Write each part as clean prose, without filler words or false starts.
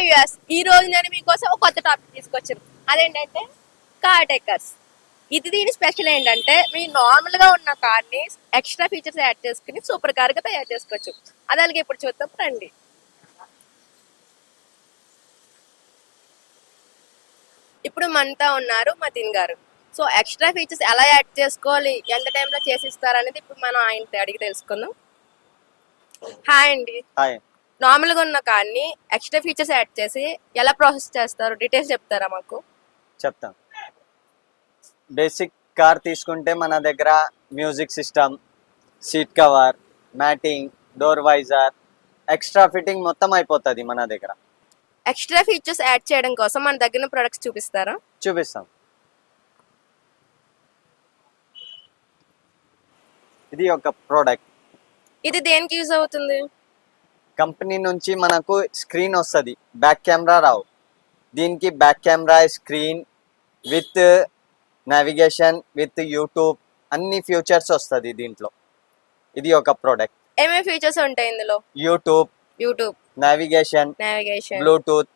Hi viewers, ఈ రోజు నేను మీకోసం ఒక కొత్త టాపిక్ తీసుకొచ్చాను. అదేంటంటే కార్ టేకర్స్. దీని స్పెషల్ ఏంటంటే మీ నార్మల్ గా ఉన్న కార్ ని ఎక్స్ట్రా ఫీచర్స్ యాడ్ చేసుకుని సూపర్ కార్ గా తయారు చేసుకోవచ్చు. అది అలాగే ఇప్పుడు చూద్దాం రండి. ఇప్పుడు మనతో ఉన్నారు మతిన్ గారు. సో ఎక్స్ట్రా ఫీచర్స్ ఎలా యాడ్ చేసుకోవాలి, ఎంత టైంలో చేసిస్తారు అనేది ఇప్పుడు మనం ఆయన అడిగి తెలుసుకుందాం. హాయ్ అండి. హాయ్, నార్మల్ గా ఉన్న కార్ ని ఎక్స్ట్రా ఫీచర్స్ యాడ్ చేసి ఎలా ప్రాసెస్ చేస్తారు, డీటెయిల్స్ చెప్తారా మాకు? చెప్తాం. బేసిక్ కార్ తీసుకుంటే మన దగ్గర music system, seat cover, matting, door visor, extra fitting మొత్తం అయిపోతుంది మన దగ్గర. ఎక్స్ట్రా ఫీచర్స్ యాడ్ చేయడం కోసం మన దగ్గర ప్రొడక్ట్స్ చూపిస్తారా? చూపిస్తాం. ఇది ఒక ప్రోడక్ట్. ఇది దేనికి యూజ్ అవుతుంది? కంపెనీ నుంచి మనకు స్క్రీన్ వస్తుంది, బ్యాక్ కెమెరా రావు. దీనికి back camera, screen with navigation, with YouTube, అన్ని ఫ్యూచర్స్ వస్తుంది దీంట్లో. ఇది ఒక ప్రోడక్ట్. ఏమేమి ఫీచర్స్ ఉంటాయి ఇందులో? YouTube, navigation, Bluetooth,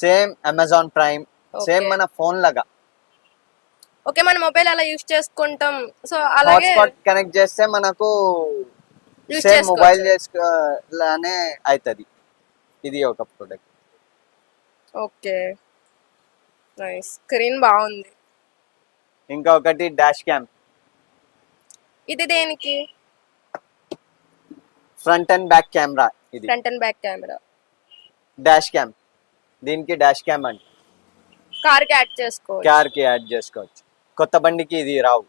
same Amazon prime, same మన ఫోన్ లాగా. ఓకే, మన మొబైల్ అలా యూజ్ చేసుకుంటాం. సో అలాగే హాట్స్పాట్ కనెక్ట్ చేస్తే మనకు సేమ్ మొబైల్ లానే అవుతుంది. ఇది ఒక ప్రోడక్ట్. Okay, nice. స్క్రీన్ బాగుంది. ఇంకా ఒకటి డాష్ క్యామ్. ఇది దేనికి? Front and back camera. ఇది front and back camera. Dash cam. దీనికి డాష్ క్యామ్ అంటే కార్ కి యాడ్ చేసుకోవచ్చు. కార్ కి యాడ్ చేసుకోవచ్చు. కొత్త బండికి ఇది రావు,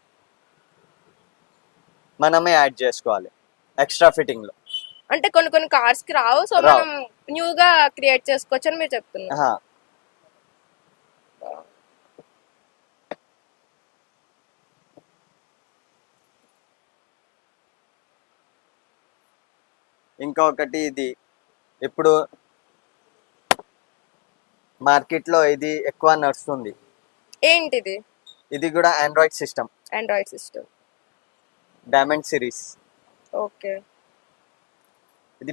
మనమే యాడ్ చేసుకోవాలి ఎక్స్ట్రా ఫిట్టింగ్ లో. అంటే కొన్ని కార్స్ కి రావు, సో మనం న్యూ గా క్రియేట్ చేసుకోవచ్చు అని మీరు చెప్తున్నారు. ఇంకొకటి ఇది ఇప్పుడు మార్కెట్ లో ఇది ఎక్కువ నడుస్తుంది. ఏంటిది? ఇది కూడా Android system diamond series. Okay, ఇది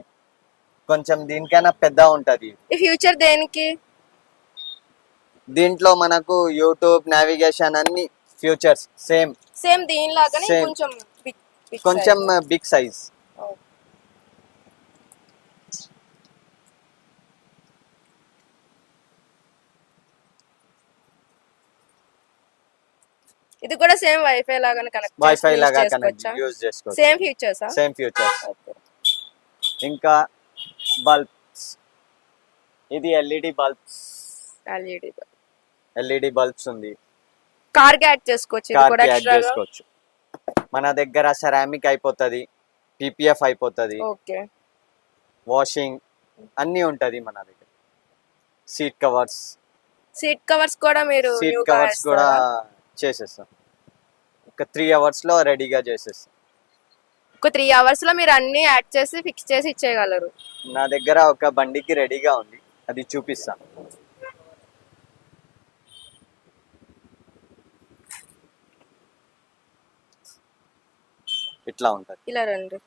కొంచెం దీనికైనా పెద్ద ఉంటది. ఈ ఫ్యూచర్ దేనికి? దీంట్లో మనకు యూట్యూబ్, నావిగేషన్ అన్ని ఫ్యూచర్స్ సేమ్ దీనిలాగానే కొంచెం బిగ్ సైజ్. ఇది కూడా సేమ్ వైఫై లాగానే కనెక్ట్ యూజ్ చేసుకోవచ్చు. Same futures. ఇంకా బల్బ్స్. ఇది ఎల్ఈడి బల్బ్స్ ఉంది. కార్ కి యాడ్ చేసుకోవచ్చు. ఇది కూడా ఎక్స్ట్రా చేసుకోవచ్చు. మన దగ్గర సెరామిక్ అయిపోతది, పిపిఎఫ్ అయిపోతది, ఓకే, వాషింగ్ అన్ని ఉంటది మన దగ్గర. సీట్ కవర్స్ కూడా మీరు కూడా చేసేస్తాం. ఒక 3 hours లో రెడీగా చేసేస్తాం. ఒక 3 hours లో మీరు అన్ని యాడ్ చేసి ఫిక్స్ చేసి ఇచ్చేయగలరు. నా దగ్గర ఒక బండికి రెడీగా ఉంది, అది చూపిస్తాను. ఇట్లా ఉంటది. ఇలా రండి.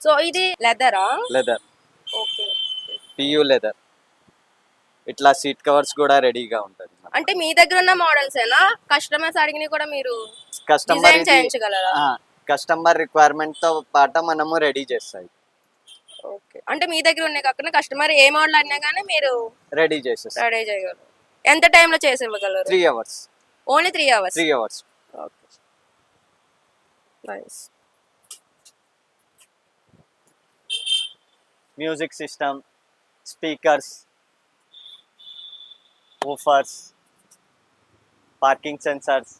సో ఇది లెదర్. Okay, PU leather. ఇట్లా సీట్ కవర్స్ కూడా రెడీగా ఉంటది. అంటే మీ దగ్గర ఉన్న మోడల్స్ ఏనా? కస్టమర్స్ అడిగిన కూడా మీరు డిజైన్ చేయించగలరా? కస్టమర్ రిక్వైర్మెంట్ తో పాటు మనము రెడీ చేస్తాయి. ఓకే, అంటే మీ దగ్గర ఉన్నాయి కాకుండా కస్టమర్ ఏ మోడల్ అడినా కానీ మీరు రెడీ చేయగలరు. ఎంత టైం లో చేసి ఇవ్వగలరు? 3 hours. Only 3 hours. Okay, nice. Music system, speakers, woofers, parking sensors,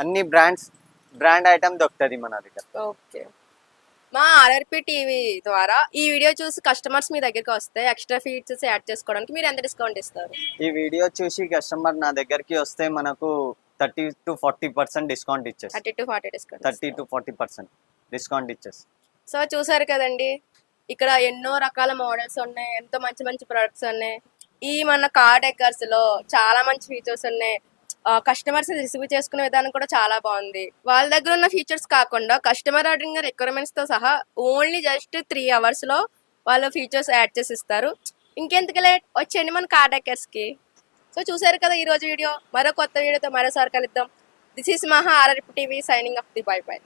అన్ని బ్రాండ్ ఐటమ్ దొరుకుతుంది మన దగ్గర. ఓకే, మా ఆర్ఆర్పి టీవీ ద్వారా ఈ వీడియో చూసి కస్టమర్స్ మీ దగ్గరికి వస్తే ఎక్స్ట్రా ఫీచర్స్ యాడ్ చేసుకోవడానికి మీరు ఎంత డిస్కౌంట్ ఇస్తారు? ఈ వీడియో చూసి కస్టమర్ నా దగ్గరికి వస్తే మనకు 30 to 40% డిస్కౌంట్ ఇచ్చేసి 30 to 40% డిస్కౌంట్ ఇచ్చేసి. సో చూసారు కదండి, ఇక్కడ ఎన్నో రకాల మోడల్స్ ఉన్నాయి, ఎంతో మంచి మంచి ప్రొడక్ట్స్ ఉన్నాయి. ఈ మన కార్ డెకర్స్ లో చాలా మంచి ఫీచర్స్ ఉన్నాయి. కస్టమర్స్ రిసీవ్ చేసుకునే విధానం కూడా చాలా బాగుంది. వాళ్ళ దగ్గర ఉన్న ఫీచర్స్ కాకుండా కస్టమర్ అడిగిన రిక్వైర్మెంట్స్ తో సహా ఓన్లీ జస్ట్ 3 hours లో వాళ్ళు ఫీచర్స్ యాడ్ చేసి ఇస్తారు. ఇంకెందుకు లేట్, వచ్చేయండి మన కార్ డెక్కర్స్కి. సో చూసారు కదా ఈ రోజు వీడియో. మరో కొత్త వీడియోతో మరోసారి కలుద్దాం. దిస్ ఈస్ మహా RRP TV signing off the by by.